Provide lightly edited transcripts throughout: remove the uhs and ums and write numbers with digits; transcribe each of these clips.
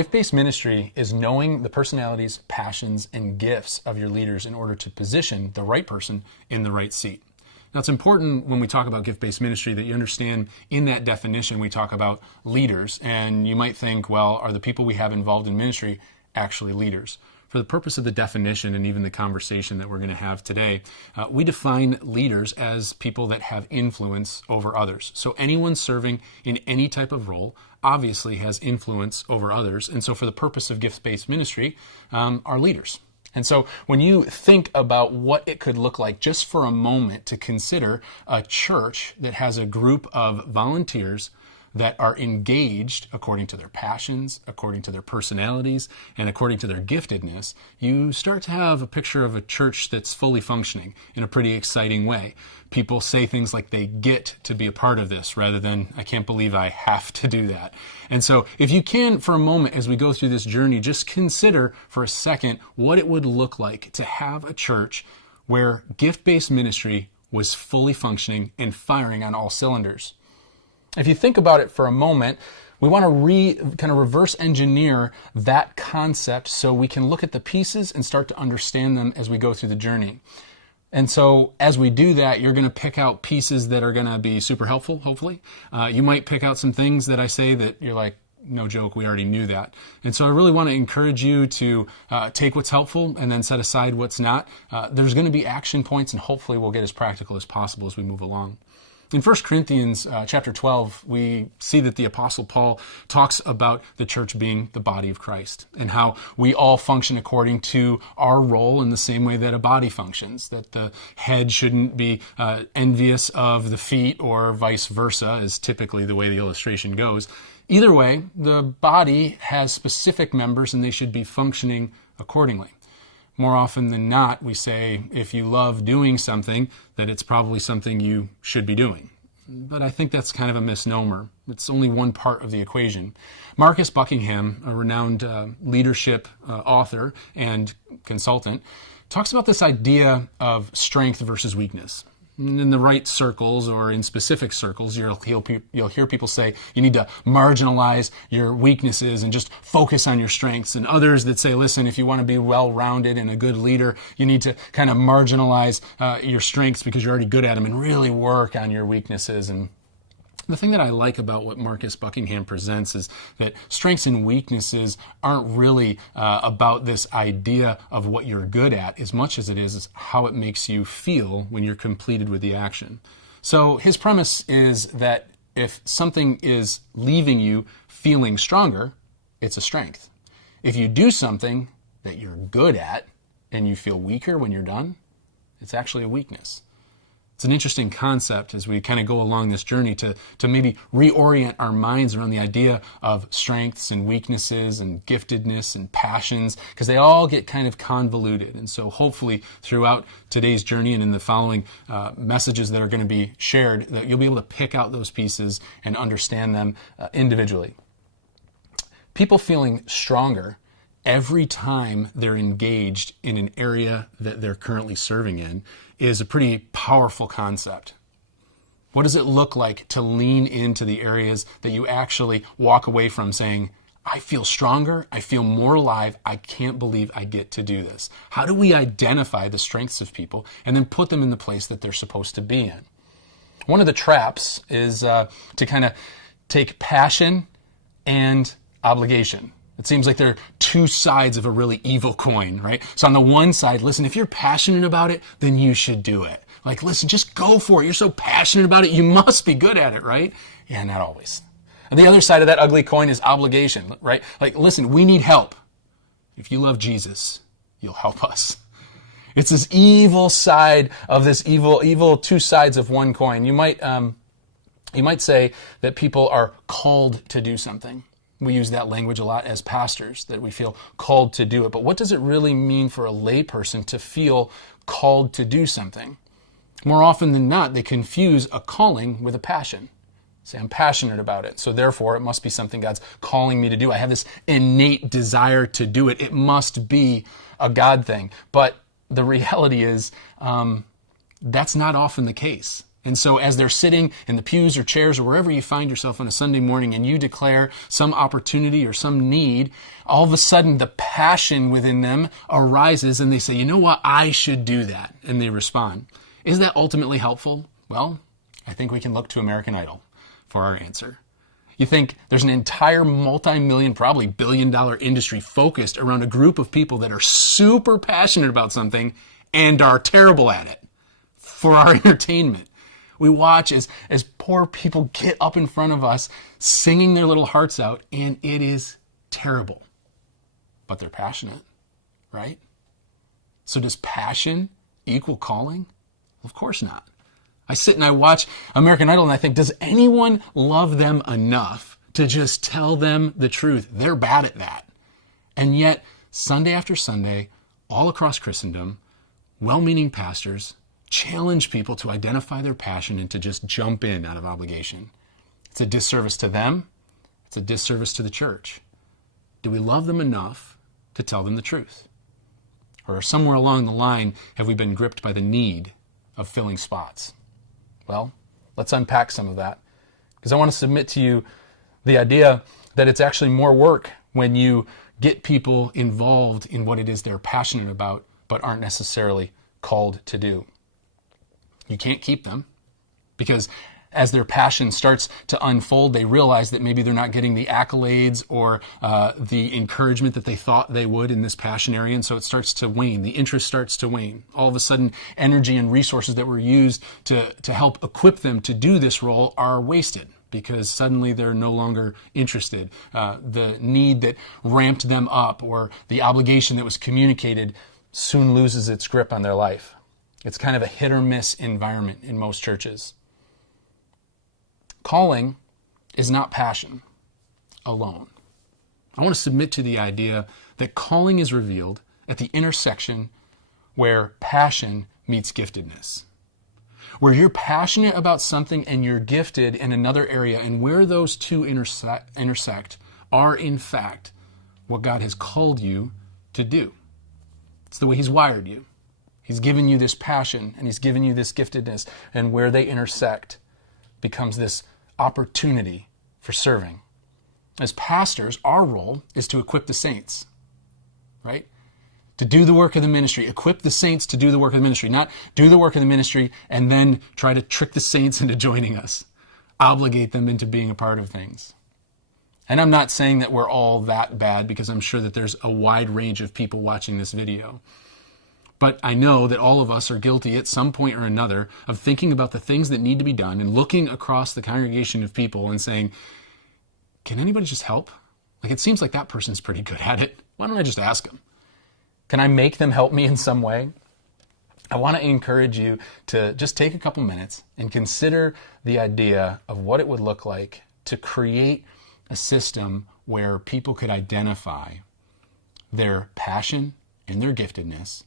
Gift-based ministry is knowing the personalities, passions, and gifts of your leaders in order to position the right person in the right seat. Now, it's important when we talk about gift-based ministry that you understand in that definition we talk about leaders. And you might think, well, are the people we have involved in ministry actually leaders? For the purpose of the definition and even the conversation that we're going to have today, we define leaders as people that have influence over others. So anyone serving in any type of role obviously has influence over others. And so for the purpose of gift-based ministry, are leaders. And so when you think about what it could look like just for a moment to consider a church that has a group of volunteers that are engaged according to their passions, according to their personalities, and according to their giftedness, you start to have a picture of a church that's fully functioning in a pretty exciting way. People say things like they get to be a part of this rather than, I can't believe I have to do that. And so if you can, for a moment, as we go through this journey, just consider for a second what it would look like to have a church where gift-based ministry was fully functioning and firing on all cylinders. If you think about it for a moment, we want to kind of reverse engineer that concept so we can look at the pieces and start to understand them as we go through the journey. And so as we do that, you're going to pick out pieces that are going to be super helpful, hopefully. You might pick out some things that I say that you're like, no joke, we already knew that. And so I really want to encourage you to take what's helpful and then set aside what's not. There's going to be action points, and hopefully we'll get as practical as possible as we move along. In 1 Corinthians chapter 12, we see that the Apostle Paul talks about the church being the body of Christ and how we all function according to our role in the same way that a body functions, that the head shouldn't be envious of the feet or vice versa, is typically the way the illustration goes. Either way, the body has specific members and they should be functioning accordingly. More often than not, we say, if you love doing something, that it's probably something you should be doing. But I think that's kind of a misnomer. It's only one part of the equation. Marcus Buckingham, a renowned leadership author and consultant, talks about this idea of strength versus weakness. In the right circles or in specific circles, you'll hear people say you need to marginalize your weaknesses and just focus on your strengths. And others that say, listen, if you want to be well-rounded and a good leader, you need to kind of marginalize your strengths because you're already good at them and really work on your weaknesses. And the thing that I like about what Marcus Buckingham presents is that strengths and weaknesses aren't really about this idea of what you're good at as much as it is how it makes you feel when you're completed with the action. So his premise is that if something is leaving you feeling stronger, it's a strength. If you do something that you're good at and you feel weaker when you're done, it's actually a weakness. It's an interesting concept as we kind of go along this journey to maybe reorient our minds around the idea of strengths and weaknesses and giftedness and passions, because they all get kind of convoluted. And so hopefully throughout today's journey and in the following messages that are going to be shared, that you'll be able to pick out those pieces and understand them individually. People feeling stronger every time they're engaged in an area that they're currently serving in is a pretty powerful concept. What does it look like to lean into the areas that you actually walk away from saying, I feel stronger, I feel more alive, I can't believe I get to do this? How do we identify the strengths of people and then put them in the place that they're supposed to be in? One of the traps is to kind of take passion and obligation. It seems like they're two sides of a really evil coin, right? So on the one side, listen, if you're passionate about it, then you should do it. Like, listen, just go for it. You're so passionate about it, you must be good at it, right? Yeah, not always. And the other side of that ugly coin is obligation, right? Like, listen, we need help. If you love Jesus, you'll help us. It's this evil side of this evil two sides of one coin. You might say that people are called to do something. We use that language a lot as pastors, that we feel called to do it. But what does it really mean for a layperson to feel called to do something? More often than not, they confuse a calling with a passion. Say, I'm passionate about it, so therefore it must be something God's calling me to do. I have this innate desire to do it. It must be a God thing. But the reality is that's not often the case. And so as they're sitting in the pews or chairs or wherever you find yourself on a Sunday morning and you declare some opportunity or some need, all of a sudden the passion within them arises and they say, you know what, I should do that. And they respond. Is that ultimately helpful? Well, I think we can look to American Idol for our answer. You think there's an entire multi-million, probably billion-dollar industry focused around a group of people that are super passionate about something and are terrible at it for our entertainment. We watch as poor people get up in front of us singing their little hearts out, and it is terrible. But they're passionate, right? So does passion equal calling? Of course not. I sit and I watch American Idol and I think, does anyone love them enough to just tell them the truth? They're bad at that. And yet, Sunday after Sunday, all across Christendom, well-meaning pastors challenge people to identify their passion and to just jump in out of obligation. It's a disservice to them. It's a disservice to the church. Do we love them enough to tell them the truth? Or somewhere along the line, have we been gripped by the need of filling spots? Well, let's unpack some of that, because I want to submit to you the idea that it's actually more work when you get people involved in what it is they're passionate about but aren't necessarily called to do. You can't keep them, because as their passion starts to unfold, they realize that maybe they're not getting the accolades or the encouragement that they thought they would in this passion area, and so it starts to wane. The interest starts to wane. All of a sudden, energy and resources that were used to help equip them to do this role are wasted, because suddenly they're no longer interested. The need that ramped them up or the obligation that was communicated soon loses its grip on their life. It's kind of a hit or miss environment in most churches. Calling is not passion alone. I want to submit to the idea that calling is revealed at the intersection where passion meets giftedness. Where you're passionate about something and you're gifted in another area, and where those two intersect are in fact what God has called you to do. It's the way He's wired you. He's given you this passion and He's given you this giftedness, and where they intersect becomes this opportunity for serving. As pastors, our role is to equip the saints, right? To do the work of the ministry, equip the saints to do the work of the ministry, not do the work of the ministry and then try to trick the saints into joining us, obligate them into being a part of things. And I'm not saying that we're all that bad, because I'm sure that there's a wide range of people watching this video. But I know that all of us are guilty at some point or another of thinking about the things that need to be done and looking across the congregation of people and saying, can anybody just help? Like, it seems like that person's pretty good at it. Why don't I just ask them? Can I make them help me in some way? I want to encourage you to just take a couple minutes and consider the idea of what it would look like to create a system where people could identify their passion and their giftedness,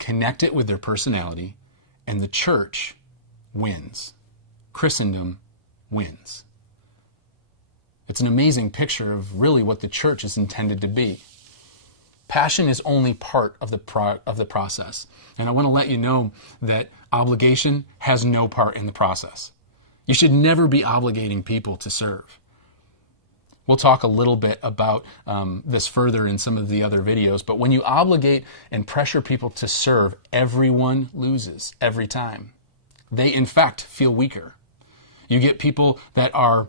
connect it with their personality, and the church wins. Christendom wins. It's an amazing picture of really what the church is intended to be. Passion is only part of the process. And I want to let you know that obligation has no part in the process. You should never be obligating people to serve. We'll talk a little bit about this further in some of the other videos, but when you obligate and pressure people to serve, everyone loses every time. They, in fact, feel weaker. You get people that are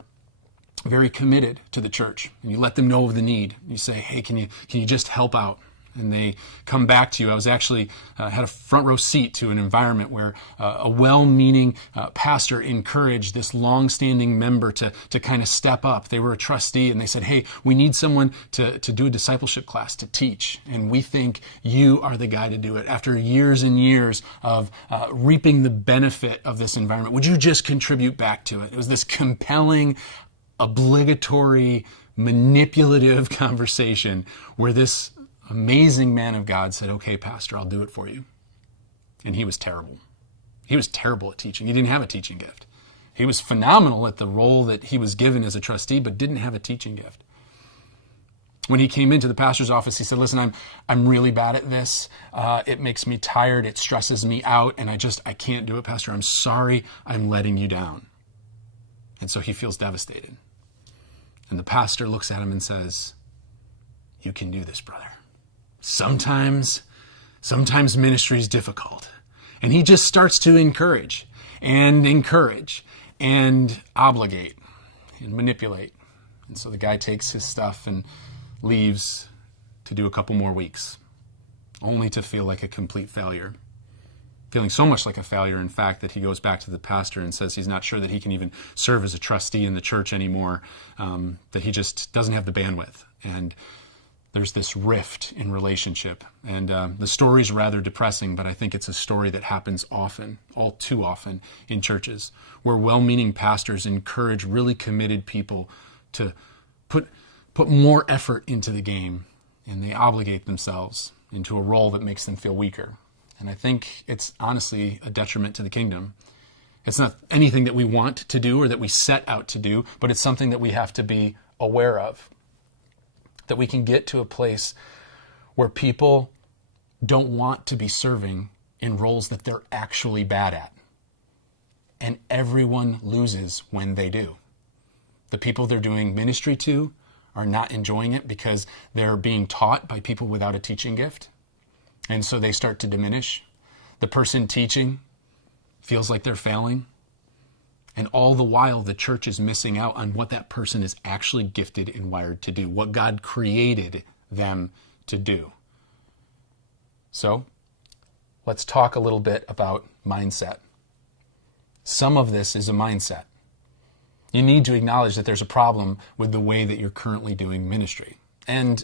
very committed to the church, and you let them know of the need. You say, hey, can you just help out? And they come back to you. I was actually had a front row seat to an environment where a well-meaning pastor encouraged this long-standing member to kind of step up. They were a trustee, and they said, hey, we need someone to do a discipleship class, to teach, and we think you are the guy to do it. After years and years of reaping the benefit of this environment, would you just contribute back to it? It was this compelling, obligatory, manipulative conversation where this amazing man of God said, okay, pastor, I'll do it for you. And he was terrible. He was terrible at teaching. He didn't have a teaching gift. He was phenomenal at the role that he was given as a trustee, but didn't have a teaching gift. When he came into the pastor's office, he said, listen, I'm really bad at this. It makes me tired. It stresses me out. And I can't do it, Pastor. I'm sorry. I'm letting you down. And so he feels devastated. And the pastor looks at him and says, you can do this, brother. Sometimes ministry is difficult. And he just starts to encourage and obligate and manipulate. And so the guy takes his stuff and leaves to do a couple more weeks, only to feel like a complete failure. Feeling so much like a failure, in fact, that he goes back to the pastor and says he's not sure that he can even serve as a trustee in the church anymore, that he just doesn't have the bandwidth. And there's this rift in relationship. And the story is rather depressing, but I think it's a story that happens often, all too often, in churches, where well-meaning pastors encourage really committed people to put more effort into the game, and they obligate themselves into a role that makes them feel weaker. And I think it's honestly a detriment to the kingdom. It's not anything that we want to do or that we set out to do, but it's something that we have to be aware of. That we can get to a place where people don't want to be serving in roles that they're actually bad at. And everyone loses when they do. The people they're doing ministry to are not enjoying it because they're being taught by people without a teaching gift. And so they start to diminish. The person teaching feels like they're failing. And all the while, the church is missing out on what that person is actually gifted and wired to do, what God created them to do. So, let's talk a little bit about mindset. Some of this is a mindset. You need to acknowledge that there's a problem with the way that you're currently doing ministry. And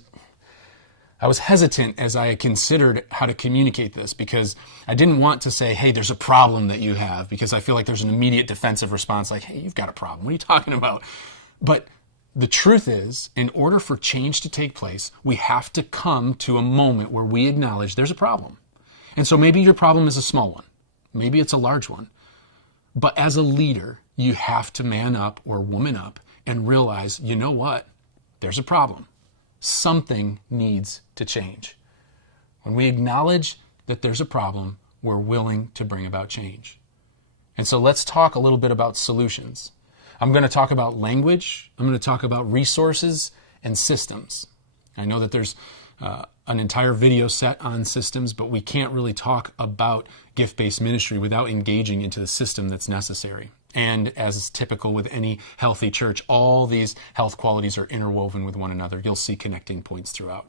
I was hesitant as I considered how to communicate this because I didn't want to say, hey, there's a problem that you have, because I feel like there's an immediate defensive response like, hey, you've got a problem. What are you talking about? But the truth is, in order for change to take place, we have to come to a moment where we acknowledge there's a problem. And so maybe your problem is a small one. Maybe it's a large one. But as a leader, you have to man up or woman up and realize, you know what? There's a problem. Something needs to change. When we acknowledge that there's a problem, we're willing to bring about change. And so let's talk a little bit about solutions. I'm going to talk about language. I'm going to talk about resources and systems. I know that there's an entire video set on systems, but we can't really talk about gift-based ministry without engaging into the system that's necessary. And as is typical with any healthy church, all these health qualities are interwoven with one another. You'll see connecting points throughout.